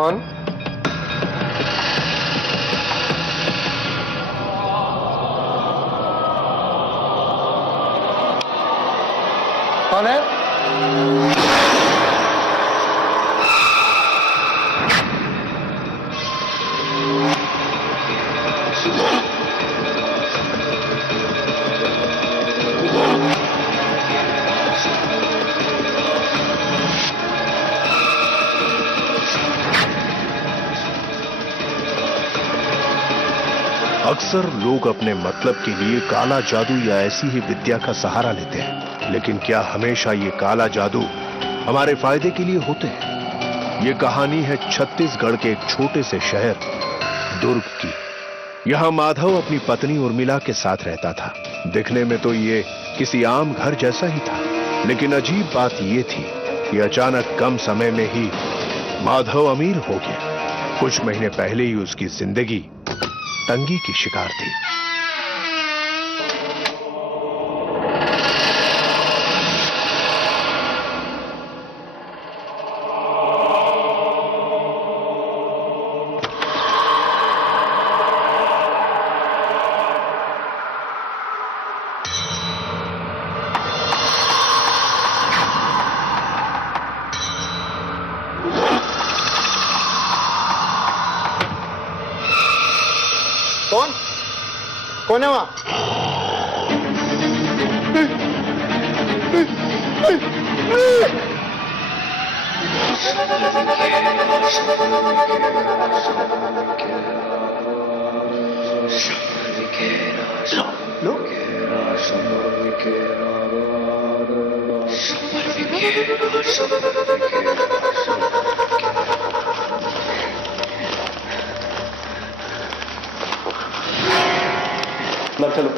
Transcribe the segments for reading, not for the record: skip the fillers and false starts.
कौन? कौन है? अक्सर लोग अपने मतलब के लिए काला जादू या ऐसी ही विद्या का सहारा लेते हैं, लेकिन क्या हमेशा ये काला जादू हमारे फायदे के लिए होते हैं? ये कहानी है छत्तीसगढ़ के एक छोटे से शहर दुर्ग की। यहां माधव अपनी पत्नी उर्मिला के साथ रहता था। दिखने में तो ये किसी आम घर जैसा ही था, लेकिन अजीब बात ये थी कि अचानक कम समय में ही माधव अमीर हो गया। कुछ महीने पहले ही उसकी जिंदगी तंगी की शिकार थी। कौन? कौन है वहां? लो, मत चलो।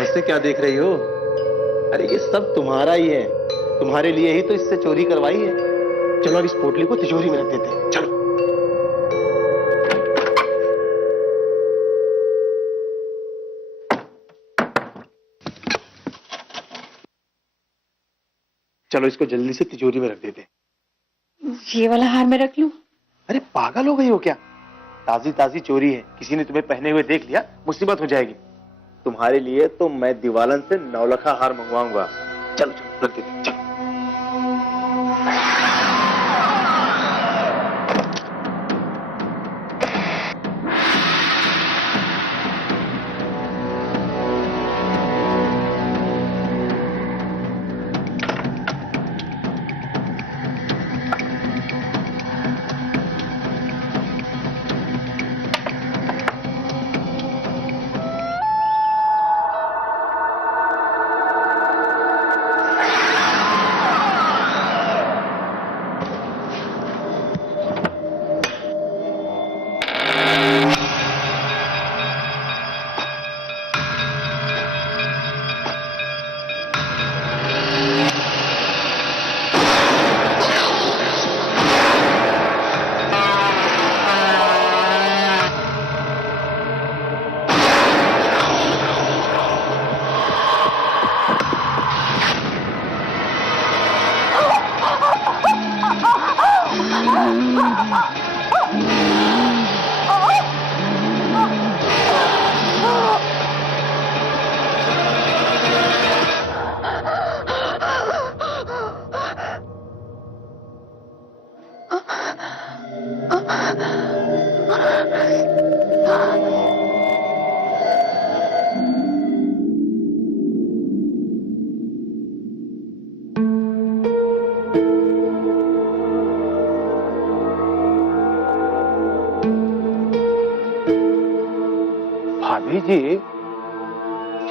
ऐसे क्या देख रही हो? अरे ये सब तुम्हारा ही है, तुम्हारे लिए ही तो इससे चोरी करवाई है। चलो अब इस पोटली को तिजोरी में रख देते हैं। चलो। चलो इसको जल्दी से तिजोरी में रख देते हैं। ये वाला हार में रख लूं? अरे पागल हो गई हो क्या? ताजी ताजी चोरी है, किसी ने तुम्हें पहने हुए देख लिया, मुसीबत हो जाएगी। तुम्हारे लिए तो मैं दीवालन से 9 लाख हार मंगवाऊंगा। चलो चलो रख देते, चलो। भाभी जी,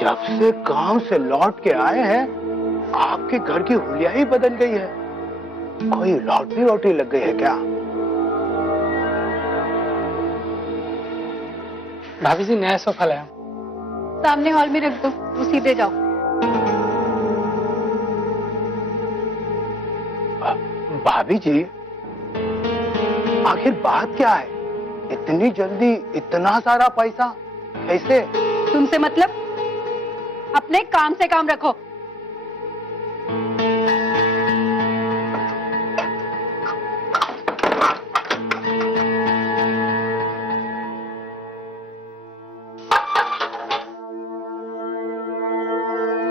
जब से काम से लौट के आए हैं आपके घर की हुलिया ही बदल गई है। कोई लॉटरी वॉटरी लग गई है क्या? भाभी जी नया सोफा लाया। सामने हॉल में रख दो, वो सीधे जाओ। भाभी जी, आखिर बात क्या है? इतनी जल्दी इतना सारा पैसा कैसे? तुमसे मतलब? अपने काम से काम रखो।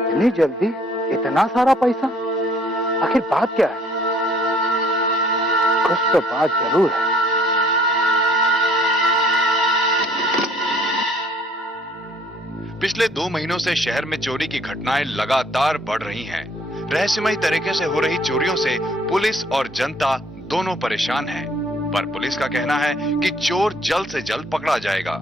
इतनी जल्दी इतना सारा पैसा? आखिर बात क्या है? कुछ तो बात जरूर है। पिछले 2 महीनों से शहर में चोरी की घटनाएं लगातार बढ़ रही हैं। रहस्यमयी तरीके से हो रही चोरियों से पुलिस और जनता दोनों परेशान हैं। पर पुलिस का कहना है कि चोर जल्द से जल्द पकड़ा जाएगा।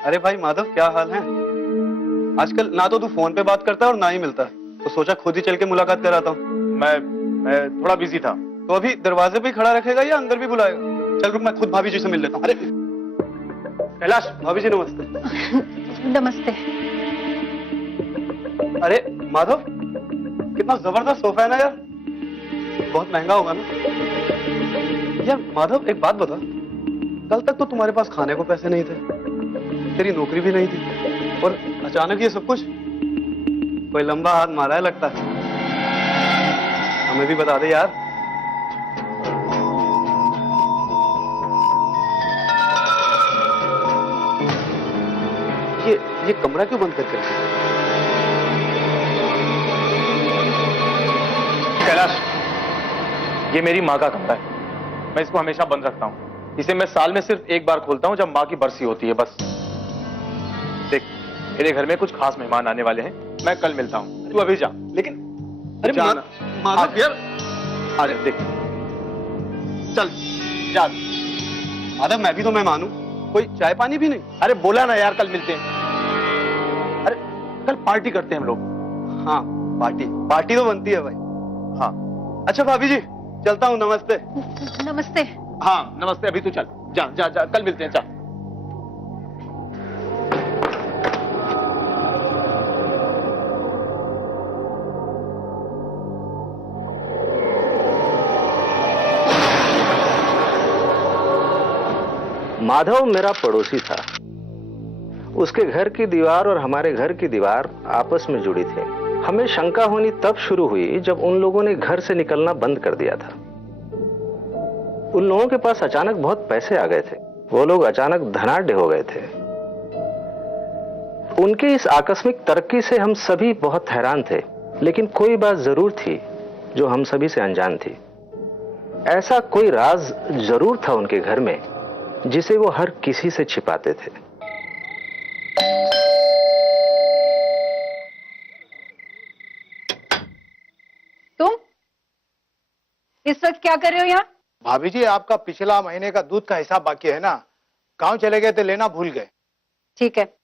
अरे भाई माधव, क्या हाल है? आजकल ना तो तू फोन पे बात करता है और ना ही मिलता है, तो सोचा खुद ही चल के मुलाकात कराता हूँ। मैं थोड़ा बिजी था। तो अभी दरवाजे पे ही खड़ा रखेगा या अंदर भी बुलाएगा? चल रुक, मैं खुद भाभी जी से मिल लेता हूँ। अरे कैलाश, भाभी जी नमस्ते। नमस्ते। अरे माधव, कितना जबरदस्त सोफा है ना यार, बहुत महंगा होगा ना यार। माधव एक बात बता, कल तक तो तुम्हारे पास खाने को पैसे नहीं थे, तेरी नौकरी भी नहीं थी, और अचानक ये सब कुछ? कोई लंबा हाथ मारा है लगता है। हमें भी बता दे यार। ये कमरा क्यों बंद करके रखा? कैलाश, ये मेरी माँ का कमरा है। मैं इसको हमेशा बंद रखता हूँ। इसे मैं साल में सिर्फ एक बार खोलता हूँ, जब माँ की बरसी होती है, बस। देख, मेरे घर में कुछ खास मेहमान आने वाले हैं, मैं कल मिलता हूँ, तू अभी जा। लेकिन अरे माधव यार, अरे देख, चल जा। माधव मैं भी तो मेहमान हूँ, कोई चाय पानी भी नहीं? अरे बोला ना यार, कल मिलते हैं। अरे कल पार्टी करते हैं हम लोग। हाँ पार्टी तो बनती है भाई। हाँ अच्छा भाभी जी, चलता हूँ, नमस्ते। नमस्ते। हाँ नमस्ते, अभी तू चल, जा जा जा, कल मिलते हैं, चल। माधव मेरा पड़ोसी था। उसके घर की दीवार और हमारे घर की दीवार आपस में जुड़ी थी। हमें शंका होनी तब शुरू हुई जब उन लोगों ने घर से निकलना बंद कर दिया था। उन लोगों के पास अचानक बहुत पैसे आ गए थे। वो लोग अचानक धनाढ्य हो गए थे। उनके इस आकस्मिक तरक्की से हम सभी बहुत हैरान थे, लेकिन कोई बात जरूर थी जो हम सभी से अनजान थी। ऐसा कोई राज जरूर था उनके घर में जिसे वो हर किसी से छिपाते थे। तुम इस वक्त क्या कर रहे हो यहाँ? भाभी जी, आपका पिछला महीने का दूध का हिसाब बाकी है ना, गांव चले गए थे, लेना भूल गए। ठीक है।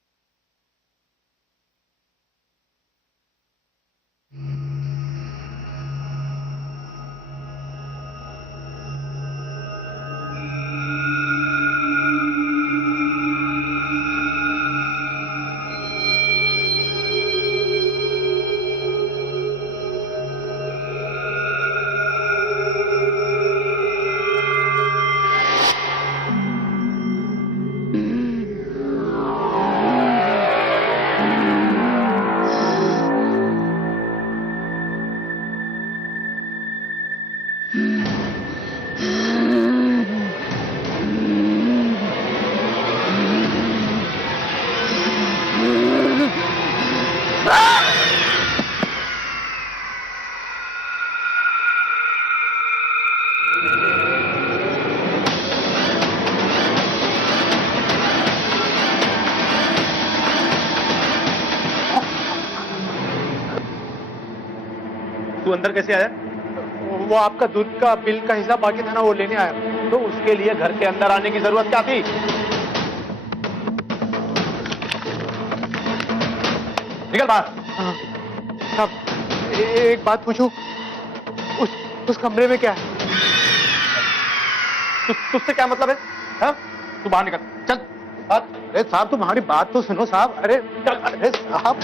तू अंदर कैसे आया? वो आपका दूध का बिल का हिसाब बाकी था ना, वो लेने आया। तो उसके लिए घर के अंदर आने की जरूरत क्या थी? निकल बाहर। हाँ, साहब एक बात पूछूं, उस कमरे में क्या है? तुझसे क्या मतलब है? हाँ? तू बाहर निकल, चल। अरे साहब तुम्हारी बात तो सुनो साहब। अरे साहब,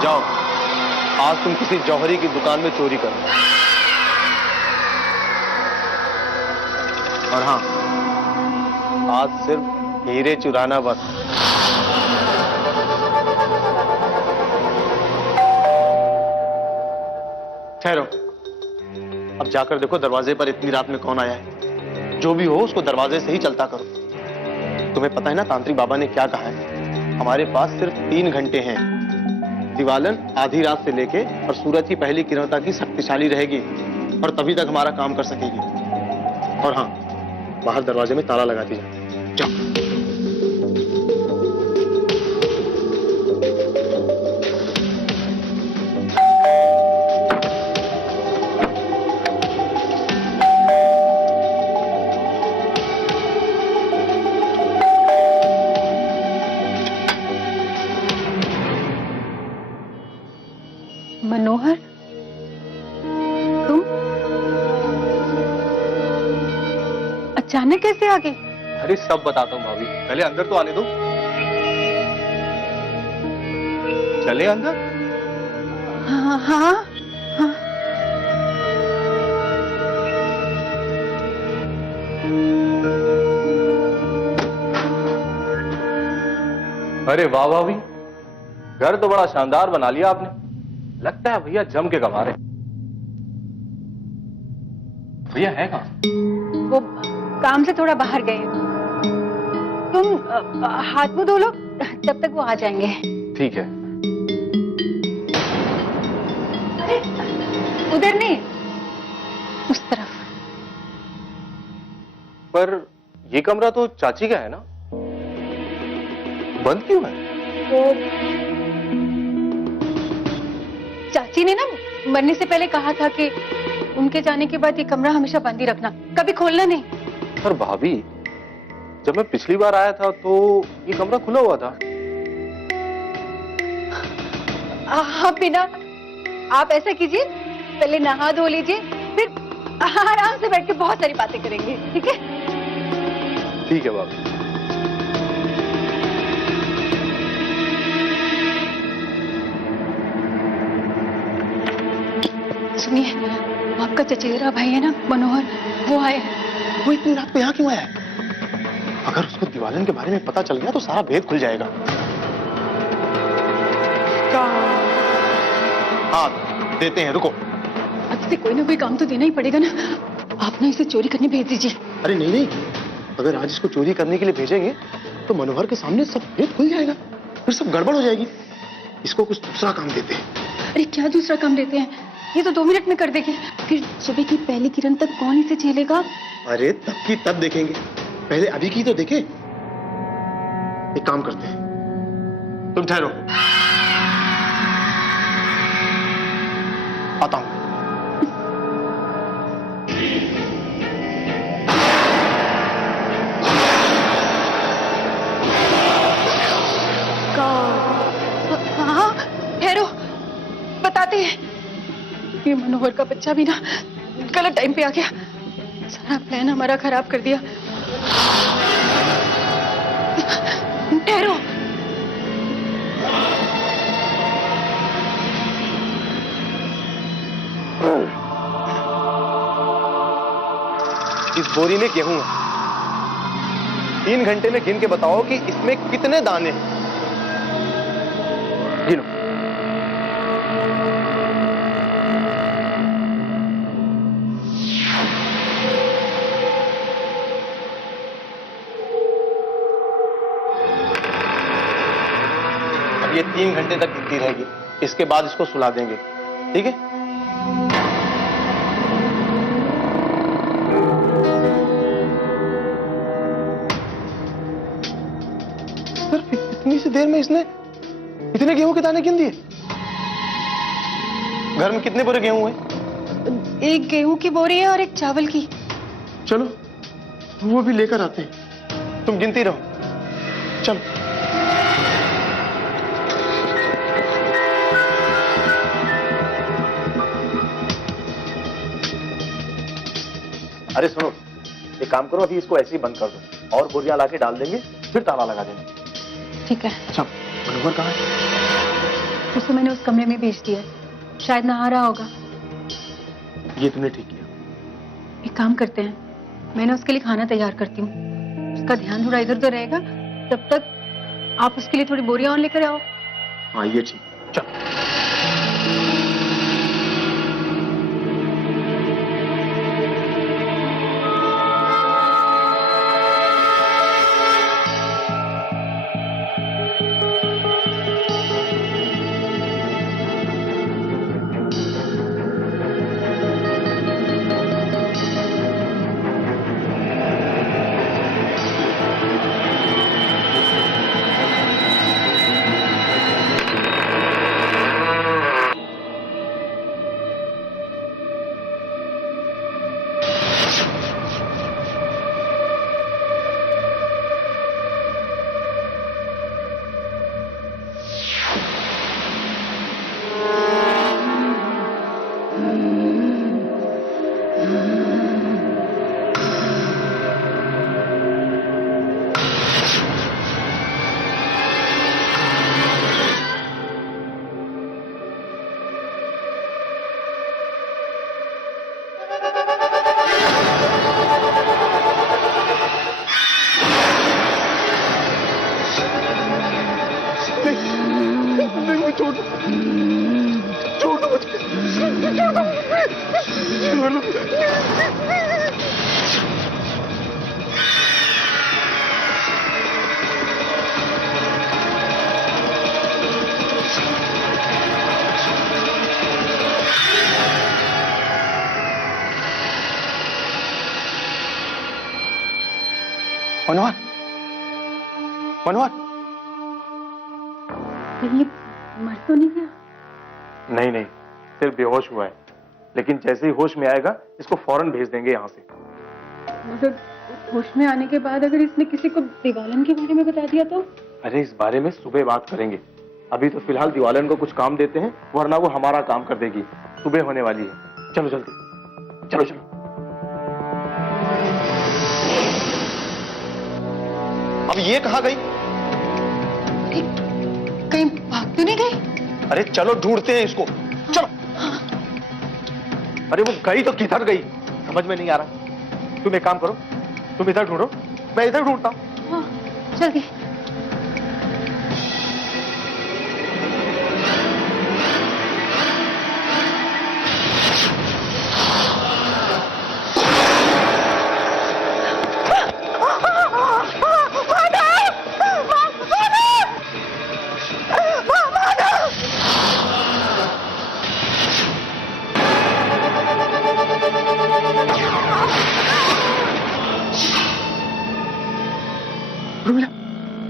जाओ, आज तुम किसी जौहरी की दुकान में चोरी करो। और हाँ, आज सिर्फ हीरे चुराना बस। ठहरो, अब जाकर देखो दरवाजे पर इतनी रात में कौन आया है। जो भी हो उसको दरवाजे से ही चलता करो। तुम्हें पता है ना तांत्रिक बाबा ने क्या कहा है? हमारे पास सिर्फ 3 घंटे हैं। दिवालन आधी रात से लेके और सूरज की पहली किरण तक ही शक्तिशाली रहेगी और तभी तक हमारा काम कर सकेगी। और हाँ, बाहर दरवाजे में ताला लगा दीजिए। जाओ। मनोहर, तुम अचानक कैसे आ गए? अरे सब बताता हूँ भाभी, पहले अंदर तो आने दो। चले अंदर। हाँ हाँ हाँ। अरे वाह भाभी, घर तो बड़ा शानदार बना लिया आपने। लगता है भैया जम के कमा रहे। भैया है कहाँ? वो काम से थोड़ा बाहर गए। तुम हाथ मुंह धो लो, तब तक वो आ जाएंगे। ठीक है। अरे उधर नहीं, उस तरफ। पर ये कमरा तो चाची का है ना, बंद क्यों है? तो चाची ने ना मरने से पहले कहा था कि उनके जाने के बाद ये कमरा हमेशा बंद ही रखना, कभी खोलना नहीं। पर भाभी, जब मैं पिछली बार आया था तो ये कमरा खुला हुआ था। आप बिना, आप ऐसा कीजिए, पहले नहा धो लीजिए, फिर आराम से बैठ के बहुत सारी बातें करेंगे, ठीक है? ठीक है भाभी। सुनिए, आपका चचेरा भाई है ना मनोहर, वो आए हैं। वो इतनी रात को यहाँ क्यों आया? अगर उसको दिवालन के बारे में पता चल गया तो सारा भेद खुल जाएगा। हाँ, देते हैं, रुको। अब इसे कोई ना कोई काम तो देना ही पड़ेगा ना। आप ना इसे चोरी करने भेज दीजिए। अरे नहीं नहीं, अगर आज इसको चोरी करने के लिए भेजेंगे तो मनोहर के सामने सब भेद खुल जाएगा, फिर सब गड़बड़ हो जाएगी। इसको कुछ दूसरा काम देते हैं। अरे क्या दूसरा काम देते हैं? ये तो 2 मिनट में कर देंगे। फिर सुबह की पहली किरण तक कौन इसे झेलेगा? अरे तब की तब देखेंगे, पहले अभी की तो देखें। एक काम करते हैं, तुम ठहरो, आता हूं। हाँ, ठहरो, बताते हैं। ये मनोहर का बच्चा भी ना गलत टाइम पे आ गया, सारा प्लान हमारा खराब कर दिया। ठहरो, इस बोरी में गेहूं है। 3 घंटे में गिन के बताओ कि इसमें कितने दाने हैं। गिनो। अब ये 3 घंटे तक गिनती रहेगी, इसके बाद इसको सुला देंगे, ठीक है? इतनी सी देर में इसने इतने गेहूं के दाने गिन दिए। घर में कितने बोरे गेहूं हैं? एक गेहूं की बोरी है और एक चावल की। चलो वो भी लेकर आते हैं, तुम गिनती रहो, चलो। अरे सुनो, एक काम करो, अभी इसको ऐसे ही बंद कर दो और बोरियां लाके डाल देंगे, फिर ताला लगा देंगे। ठीक है। अच्छा, मनोहर कहाँ है? उसको मैंने उस कमरे में भेज दिया, शायद नहा रहा होगा। ये तुमने ठीक किया। एक काम करते हैं, मैंने उसके लिए खाना तैयार करती हूँ, उसका ध्यान थोड़ा इधर उधर रहेगा, तब तक आप उसके लिए थोड़ी बोरियां और लेकर आओ। हाँ ये ठीक, चलो। मनोहर, मनोहर, ये मर तो नहीं गया? नहीं नहीं, सिर्फ बेहोश हुआ है, लेकिन जैसे ही होश में आएगा इसको फौरन भेज देंगे यहाँ से। मगर होश में आने के बाद अगर इसने किसी को दिवालन के बारे में बता दिया तो? अरे इस बारे में सुबह बात करेंगे, अभी तो फिलहाल दिवालन को कुछ काम देते हैं, वरना वो हमारा काम कर देगी। सुबह होने वाली है, चलो जल्दी, चलो चलो। अब ये कहाँ गई? कहीं भाग तो नहीं गई? अरे चलो ढूंढते हैं इसको, चलो। अरे वो गई तो किधर गई समझ में नहीं आ रहा। तुम एक काम करो, तुम इधर ढूंढो, मैं इधर ढूंढता हूँ। हाँ, जल्दी।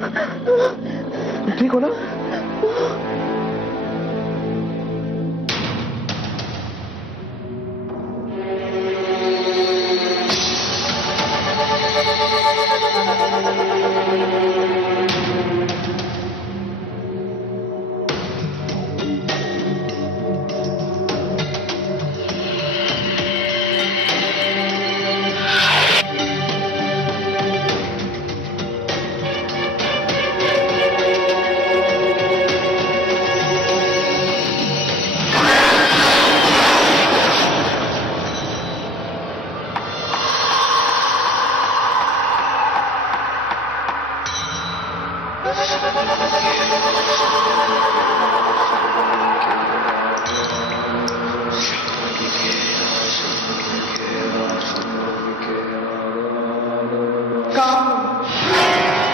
तुम ठीक हो ना?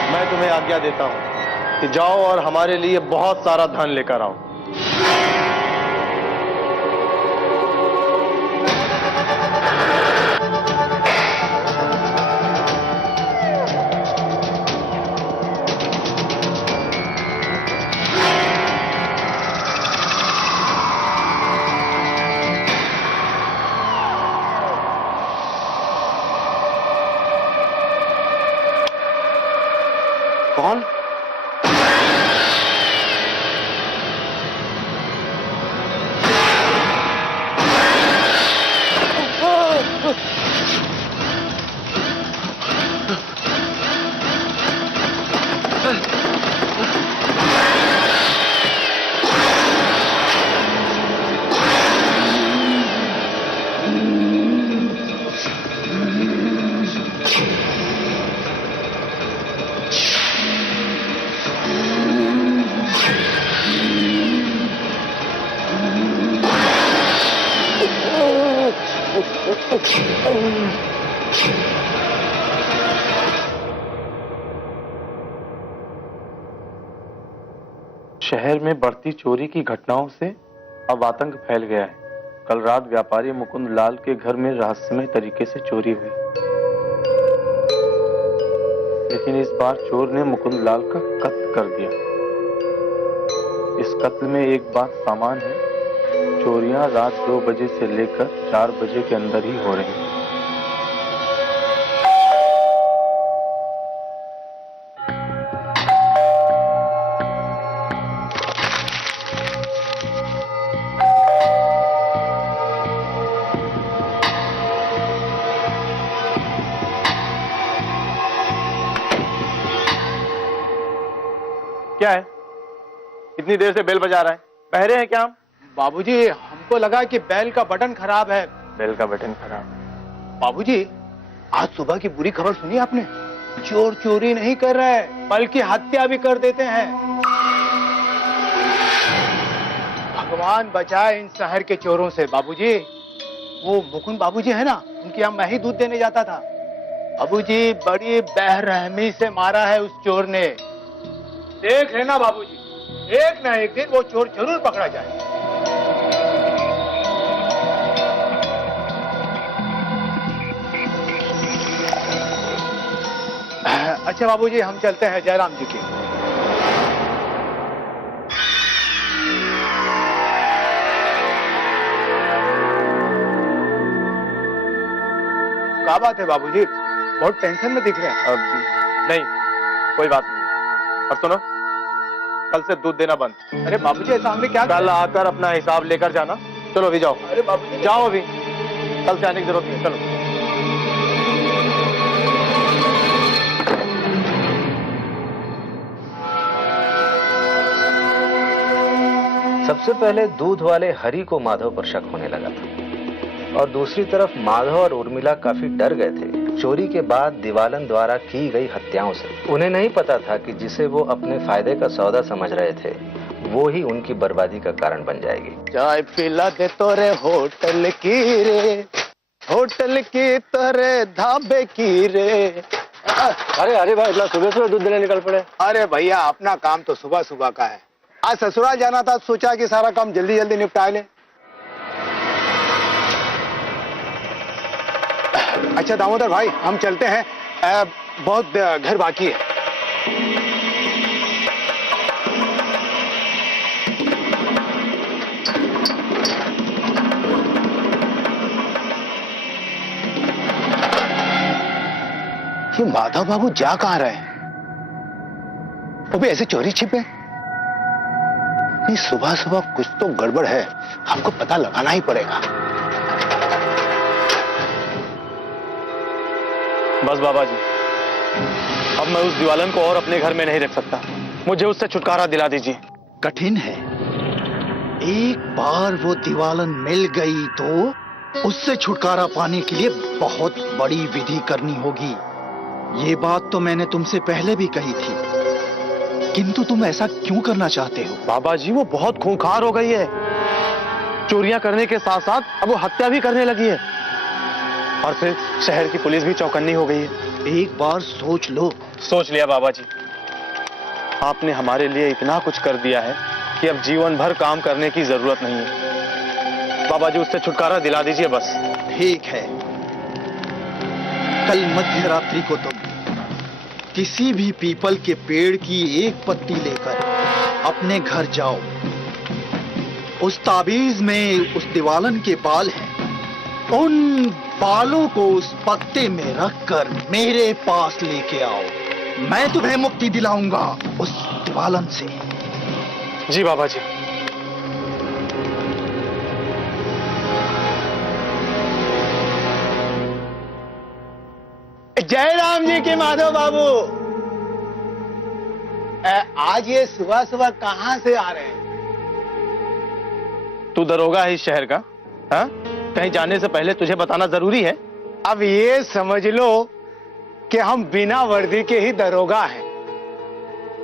मैं तुम्हें आज्ञा देता हूं कि जाओ और हमारे लिए बहुत सारा धन लेकर आओ। कौन? शहर में बढ़ती चोरी की घटनाओं से अब आतंक फैल गया है। कल रात व्यापारी मुकुंद लाल के घर में रहस्यमय तरीके से चोरी हुई, लेकिन इस बार चोर ने मुकुंद लाल का कत्ल कर दिया। इस कत्ल में एक बात सामान है, चोरियां रात 2 बजे से लेकर 4 बजे के अंदर ही हो रही हैं। क्या है? इतनी देर से बेल बजा रहा है, बहरे हैं क्या हम? बाबूजी, हमको लगा कि बैल का बटन खराब है। बेल का बटन खराब? बाबूजी, आज सुबह की बुरी खबर सुनी आपने? चोर चोरी नहीं कर रहे, बल्कि हत्या भी कर देते हैं। भगवान बचाए इन शहर के चोरों से। बाबूजी, वो मुकुंद बाबूजी है ना, उनके यहाँ मैं ही दूध देने जाता था। बाबूजी, बड़ी बेरहमी से मारा है उस चोर ने। देख लेना बाबूजी, एक ना एक दिन वो चोर जरूर पकड़ा जाए। अच्छा बाबूजी, हम चलते हैं जयराम जी की। क्या बात है बाबूजी, बहुत टेंशन में दिख रहे हैं। नहीं, कोई बात नहीं। और सुनो, कल से दूध देना बंद। अरे बाबूजी, ऐसा हमने क्या? कल आकर अपना हिसाब लेकर जाना। चलो अभी जाओ। अरे बाबूजी, जाओ अभी, कल से आने की जरूरत नहीं। चलो। सबसे पहले दूध वाले हरि को माधव पर शक होने लगा था, और दूसरी तरफ माधव और उर्मिला काफी डर गए थे चोरी के बाद दिवालन द्वारा की गई हत्याओं से। उन्हें नहीं पता था कि जिसे वो अपने फायदे का सौदा समझ रहे थे, वो ही उनकी बर्बादी का कारण बन जाएगी। चाय पिला दे तोरे होटल की रे, होटल की तोरे ढाबे की रे। अरे भाई, इतना सुबह सुबह दूध देने निकल पड़े? अरे भैया, अपना काम तो सुबह सुबह का है। आज ससुराल जाना था, सोचा कि सारा काम जल्दी जल्दी निपटा ले। अच्छा दामोदर भाई, हम चलते हैं, बहुत घर बाकी है। ये माधव बाबू जा कहाँ रहे हैं? वो भी ऐसे चोरी छिपे? नहीं, सुबह सुबह कुछ तो गड़बड़ है, हमको पता लगाना ही पड़ेगा। बस बाबा जी, अब मैं उस दीवालन को और अपने घर में नहीं रख सकता। मुझे उससे छुटकारा दिला दीजिए। कठिन है। एक बार वो दीवालन मिल गई तो उससे छुटकारा पाने के लिए बहुत बड़ी विधि करनी होगी। ये बात तो मैंने तुमसे पहले भी कही थी, किंतु तुम ऐसा क्यों करना चाहते हो? बाबा जी, वो बहुत खूंखार हो गई है। चोरियां करने के साथ साथ अब वो हत्या भी करने लगी है, और फिर शहर की पुलिस भी चौकन्नी हो गई है। एक बार सोच लो। सोच लिया बाबा जी। आपने हमारे लिए इतना कुछ कर दिया है कि अब जीवन भर काम करने की जरूरत नहीं है। बाबा जी, उससे छुटकारा दिला दीजिए बस। ठीक है, कल मध्य रात्रि को तुम किसी भी पीपल के पेड़ की एक पत्ती लेकर अपने घर जाओ। उस ताबीज में उस दीवालन के बाल हैं, उन बालों को उस पत्ते में रखकर मेरे पास लेके आओ। मैं तुम्हें मुक्ति दिलाऊंगा उस दीवालन से। जी बाबा जी। जय राम जी के माधव बाबू। आज ये सुबह सुबह कहाँ से आ रहे हैं? तू दरोगा है इस शहर का, हाँ? कहीं जाने से पहले तुझे बताना जरूरी है? अब ये समझ लो कि हम बिना वर्दी के ही दरोगा हैं।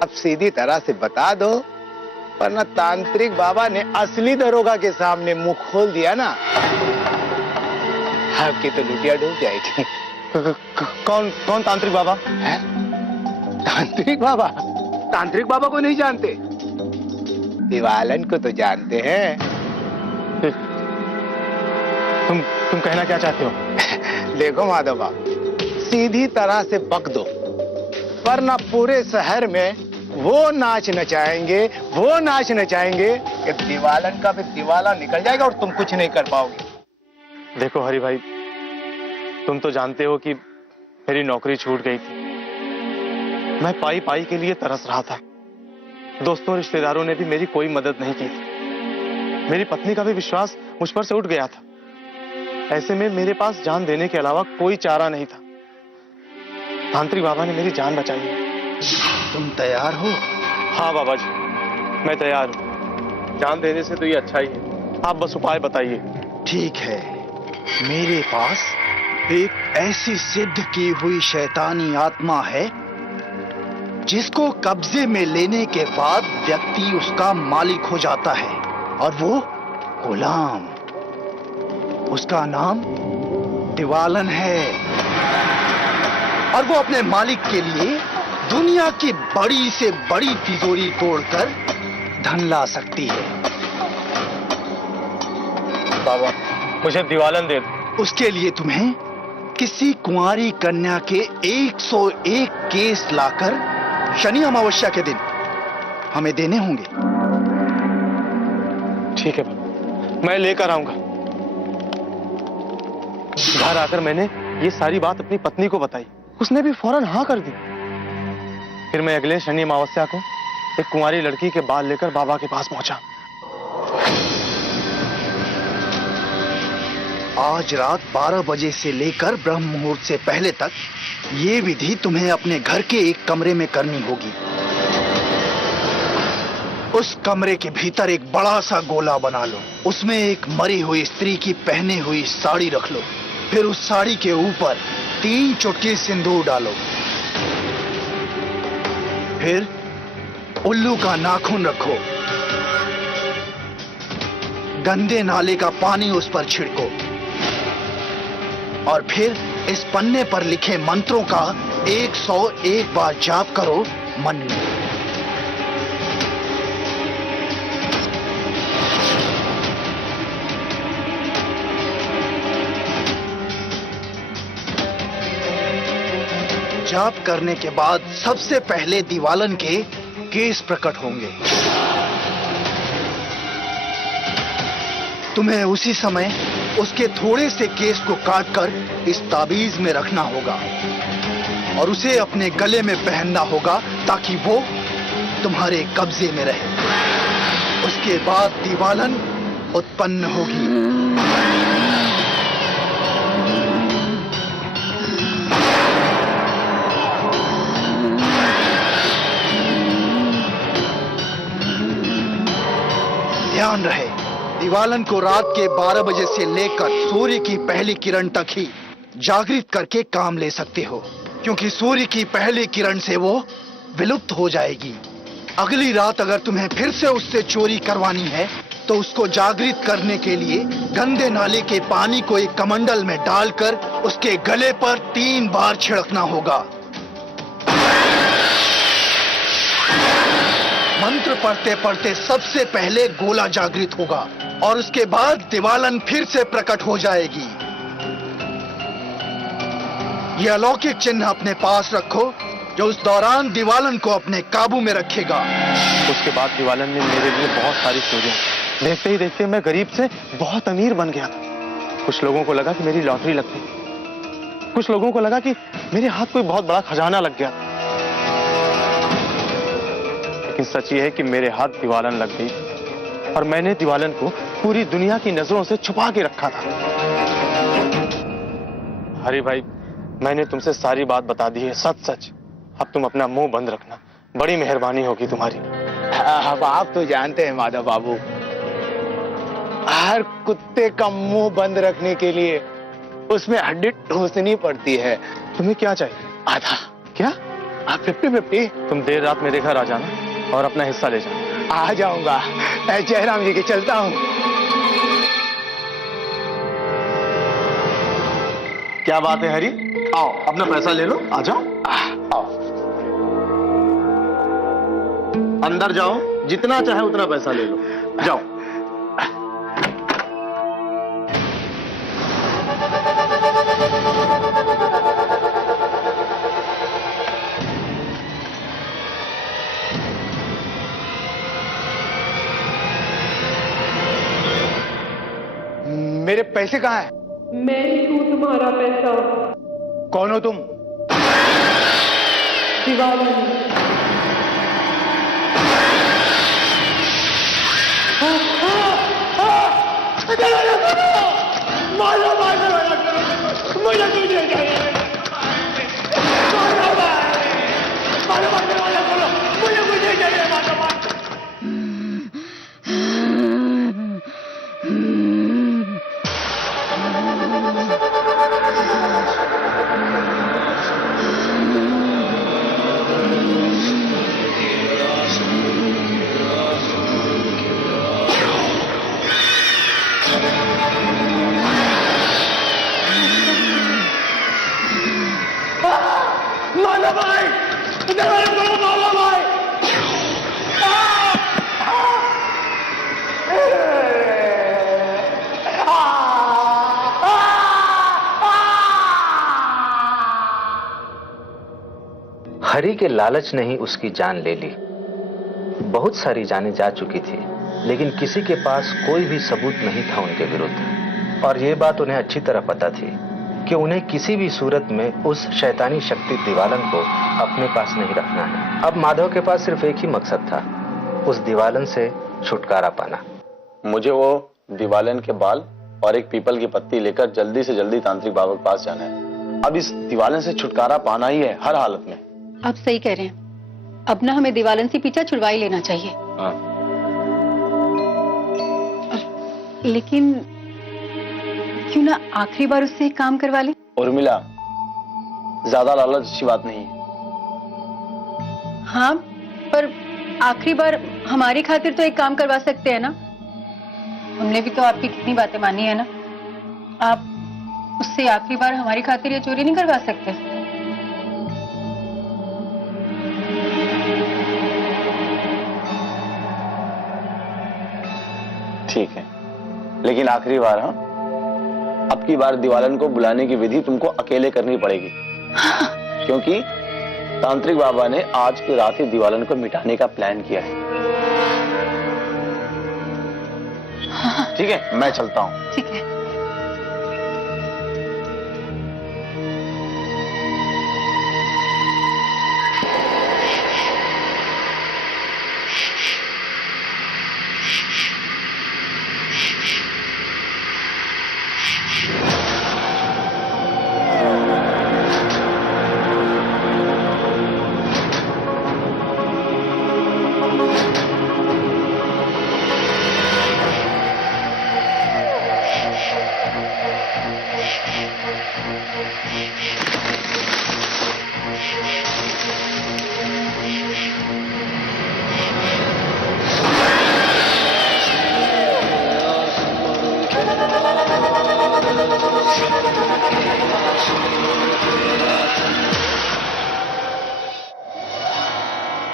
अब सीधी तरह से बता दो, वरना तांत्रिक बाबा ने असली दरोगा के सामने मुंह खोल दिया ना, आपकी तो लुटिया डूब जाएगी। कौन कौन तांत्रिक बाबा है? तांत्रिक बाबा? तांत्रिक बाबा को नहीं जानते? दीवालन को तो जानते हैं। तुम कहना क्या चाहते हो? देखो माधव बाबू, सीधी तरह से बक दो, वरना पूरे शहर में वो नाच नचाएंगे कि दीवालन का भी दीवाला निकल जाएगा और तुम कुछ नहीं कर पाओगे। देखो हरि भाई, तुम तो जानते हो कि मेरी नौकरी छूट गई थी। मैं पाई पाई के लिए तरस रहा था। दोस्तों रिश्तेदारों ने भी मेरी कोई मदद नहीं की थी। मेरी पत्नी का भी विश्वास मुझ पर से उठ गया था। ऐसे में मेरे पास जान देने के अलावा कोई चारा नहीं था। तांत्रिक बाबा ने मेरी जान बचाई है। तुम तैयार हो? हाँ बाबा जी, मैं तैयार हूँ। जान देने से तो ये अच्छा ही है। आप बस उपाय बताइए। ठीक है, मेरे पास एक ऐसी सिद्ध की हुई शैतानी आत्मा है जिसको कब्जे में लेने के बाद व्यक्ति उसका मालिक हो जाता है, और वो गुलाम। उसका नाम दीवालन है, और वो अपने मालिक के लिए दुनिया की बड़ी से बड़ी तिजोरी तोड़कर धन ला सकती है। बाबा, मुझे दीवालन दे दो। उसके लिए तुम्हें किसी कुंवारी कन्या के 101 केस लाकर शनि अमावस्या के दिन हमें देने होंगे। ठीक है बाबा, मैं लेकर आऊंगा। घर आकर मैंने ये सारी बात अपनी पत्नी को बताई। उसने भी फौरन हाँ कर दी। फिर मैं अगले शनि अमावस्या को एक कुंवारी लड़की के बाल लेकर बाबा के पास पहुंचा। आज रात 12 बजे से लेकर ब्रह्म मुहूर्त से पहले तक ये विधि तुम्हें अपने घर के एक कमरे में करनी होगी। उस कमरे के भीतर एक बड़ा सा गोला बना लो, उसमें एक मरी हुई स्त्री की पहनी हुई साड़ी रख लो। फिर उस साड़ी के ऊपर 3 चुटकी सिंदूर डालो। फिर उल्लू का नाखून रखो, गंदे नाले का पानी उस पर छिड़को, और फिर इस पन्ने पर लिखे मंत्रों का 101 बार जाप करो मन में। जाप करने के बाद सबसे पहले दीवालन के केस प्रकट होंगे। तुम्हें उसी समय उसके थोड़े से केस को काटकर इस ताबीज में रखना होगा, और उसे अपने गले में पहनना होगा ताकि वो तुम्हारे कब्जे में रहे। उसके बाद दीवालन उत्पन्न होगी। ध्यान रहे, दीवालन को रात के 12 बजे से लेकर सूर्य की पहली किरण तक ही जागृत करके काम ले सकते हो, क्योंकि सूर्य की पहली किरण से वो विलुप्त हो जाएगी। अगली रात अगर तुम्हें फिर से उससे चोरी करवानी है तो उसको जागृत करने के लिए गंदे नाले के पानी को एक कमंडल में डालकर उसके गले पर 3 बार छिड़कना होगा। मंत्र पढ़ते पढ़ते सबसे पहले गोला जागृत होगा और उसके बाद दीवालन फिर से प्रकट हो जाएगी। यह अलौकिक चिन्ह अपने पास रखो जो उस दौरान दीवालन को अपने काबू में रखेगा। उसके बाद दीवालन ने मेरे लिए बहुत सारी चोरियां, देखते ही देखते मैं गरीब से बहुत अमीर बन गया था। कुछ लोगों को लगा कि मेरी लॉटरी लग गई, कुछ लोगों को लगा कि मेरे हाथ कोई बहुत बड़ा खजाना लग गया, लेकिन सच ये है कि मेरे हाथ दीवालन लग गई और मैंने दीवालन को पूरी दुनिया की नजरों से छुपा के रखा था। हरी भाई, मैंने तुमसे सारी बात बता दी है, सच सच। अब तुम अपना मुंह बंद रखना, बड़ी मेहरबानी होगी तुम्हारी। अब आप तो जानते हैं माधव बाबू, हर कुत्ते का मुंह बंद रखने के लिए उसमें हड्डी ठूसनी पड़ती है। तुम्हें क्या चाहिए? आधा। क्या? आप 50-50। तुम देर रात मेरे घर आ जाना और अपना हिस्सा ले जाना। आ जाऊंगा, जयराम जी की चलता हूँ। क्या बात है हरी, आओ अपना पैसा ले लो, आ जाओ। आओ अंदर जाओ, जितना चाहे उतना पैसा ले लो, जाओ। मेरे पैसे कहाँ हैं? मैं ही हूँ तुम्हारा पैसा। कौन हो तुम? दीवालन। हरी के लालच ने ही उसकी जान ले ली। बहुत सारी जानें जा चुकी थी, लेकिन किसी के पास कोई भी सबूत नहीं था उनके विरुद्ध। और यह बात उन्हें अच्छी तरह पता थी कि उन्हें किसी भी सूरत में उस शैतानी शक्ति दीवालन को अपने पास नहीं रखना है। अब माधव के पास सिर्फ एक ही मकसद था, उस दीवालन से छुटकारा पाना। मुझे वो दीवालन के बाल और एक पीपल की पत्ती लेकर जल्दी से जल्दी तांत्रिक बाबा के पास जाना है। अब इस दीवालन से छुटकारा पाना ही है हर हालत में। आप सही कह रहे हैं, अब ना हमें दीवालन से पीछा छुड़वा ही लेना चाहिए। हाँ। लेकिन क्यों ना आखिरी बार उससे एक काम करवा ले? उर्मिला, ज्यादा लालच अच्छी बात नहीं है। हाँ, पर आखिरी बार हमारी खातिर तो एक काम करवा सकते हैं ना? हमने भी तो आपकी कितनी बातें मानी है ना। आप उससे आखिरी बार हमारी खातिर ये चोरी नहीं करवा सकते? ठीक है, लेकिन आखिरी बार। हाँ, अब की बार दीवालन को बुलाने की विधि तुमको अकेले करनी पड़ेगी। क्योंकि तांत्रिक बाबा ने आज की रात ही दीवालन को मिटाने का प्लान किया है। ठीक है, मैं चलता हूं। ठीक है।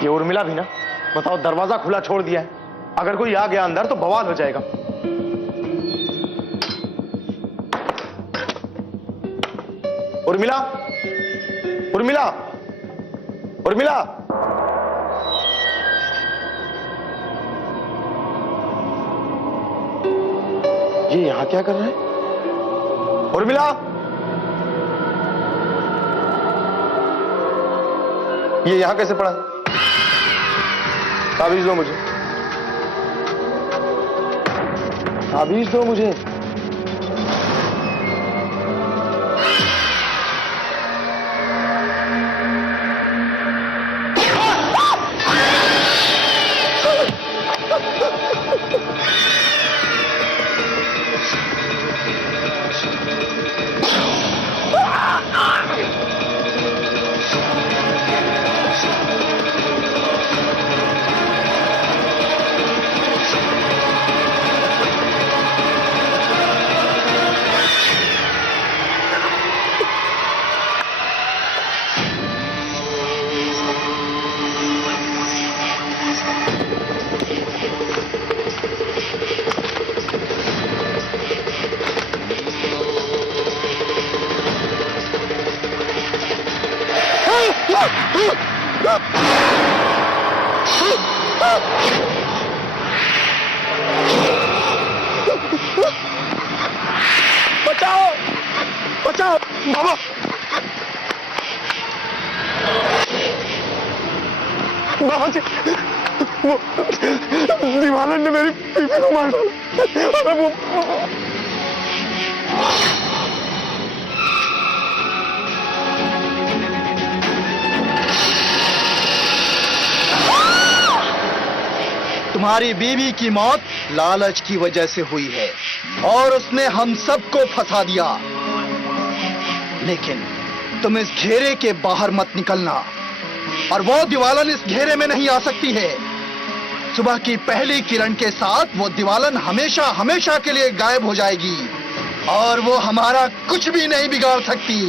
ये उर्मिला भी ना, बताओ, दरवाजा खुला छोड़ दिया है। अगर कोई आ गया अंदर तो बवाल हो जाएगा। उर्मिला, उर्मिला, उर्मिला। ये यहां क्या कर रहे हैं? उर्मिला, ये यहां कैसे पड़ा? ताबीज दो मुझे, ताबीज दो मुझे। बचाओ, बचाओ बाबा। बाबा जी, वो दीवाना ने मेरी बीवी को मार डाला। अरे वो तुम्हारी बीवी की मौत लालच की वजह से हुई है और उसने हम सबको फंसा दिया। लेकिन तुम इस घेरे के बाहर मत निकलना, और वो दीवालन इस घेरे में नहीं आ सकती है। सुबह की पहली किरण के साथ वो दीवालन हमेशा हमेशा के लिए गायब हो जाएगी और वो हमारा कुछ भी नहीं बिगाड़ सकती।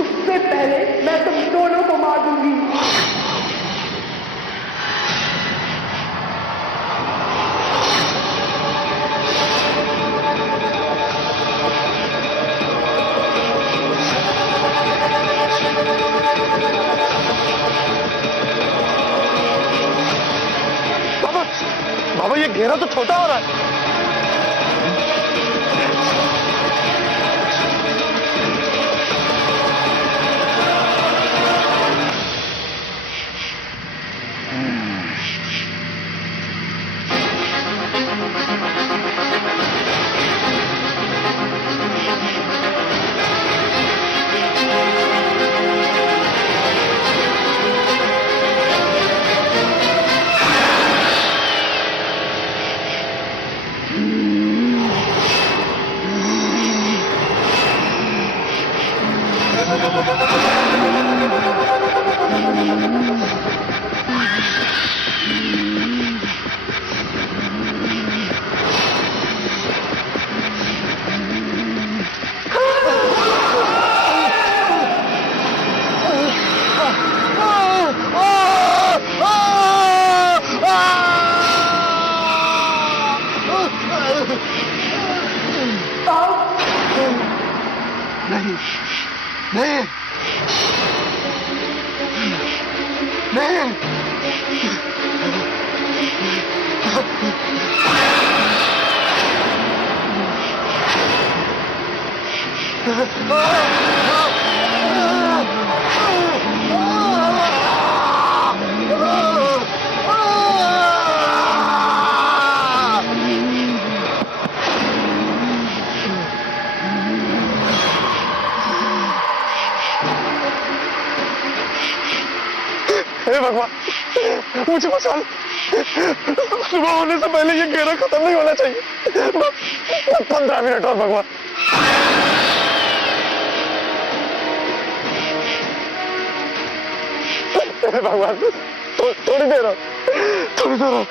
उससे पहले मैं तुम दोनों को मार दूंगी। बाबा, ये घेरा तो छोटा हो रहा है। नहीं, नहीं, नहीं। हे भगवान, मुझे बचा लो। सुबह होने से पहले ये घेरा खत्म नहीं होना चाहिए। 15 मिनट और भगवान। हे भगवान, थोड़ी देर और, थोड़ी देर और।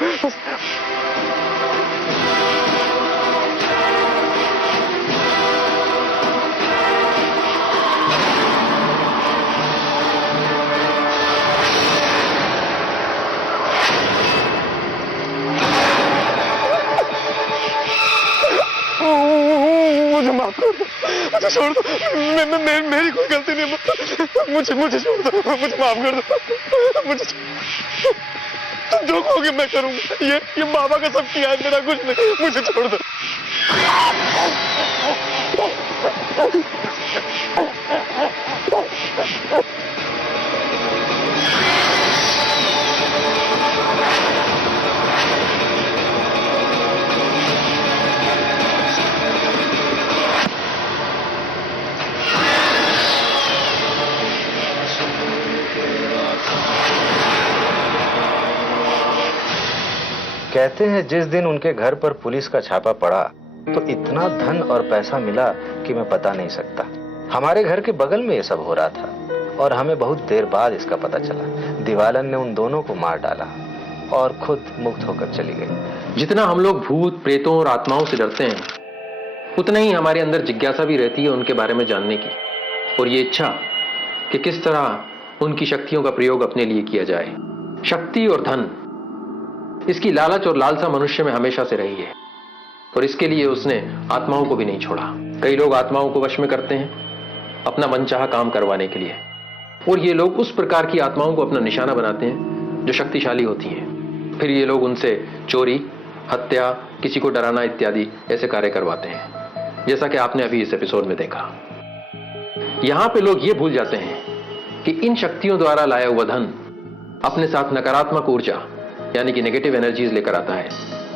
माफ कर दो, मुझे छोड़ दो। मेरी कोई गलती नहीं है, मुझे छोड़ दो, मुझे माफ कर दो, मुझे तुम जो कहोगे मैं करूंगा। ये बाबा का सब किया है, मेरा कुछ नहीं, मुझे छोड़ दो। कहते हैं जिस दिन उनके घर पर पुलिस का छापा पड़ा तो इतना धन और पैसा मिला कि मैं बता नहीं सकता। हमारे घर के बगल में ये सब हो रहा था और हमें बहुत देर बाद इसका पता चला। दिवालन ने उन दोनों को मार डाला और खुद मुक्त होकर चली गई। जितना हम लोग भूत प्रेतों और आत्माओं से डरते हैं, उतना ही हमारे अंदर जिज्ञासा भी रहती है उनके बारे में जानने की, और ये इच्छा कि किस तरह उनकी शक्तियों का प्रयोग अपने लिए किया जाए। शक्ति और धन, इसकी लालच और लालसा मनुष्य में हमेशा से रही है, और इसके लिए उसने आत्माओं को भी नहीं छोड़ा। कई लोग आत्माओं को वश में करते हैं अपना मनचाहा काम करवाने के लिए, और ये लोग उस प्रकार की आत्माओं को अपना निशाना बनाते हैं जो शक्तिशाली होती हैं। फिर ये लोग उनसे चोरी, हत्या, किसी को डराना इत्यादि ऐसे कार्य करवाते हैं, जैसा कि आपने अभी इस एपिसोड में देखा। यहां पे लोग ये भूल जाते हैं कि इन शक्तियों द्वारा लाया हुआ धन अपने साथ नकारात्मक ऊर्जा यानी कि नेगेटिव एनर्जीज लेकर आता है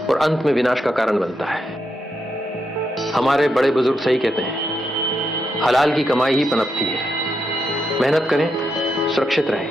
और अंत में विनाश का कारण बनता है। हमारे बड़े बुजुर्ग सही कहते हैं, हलाल की कमाई ही पनपती है। मेहनत करें, सुरक्षित रहें।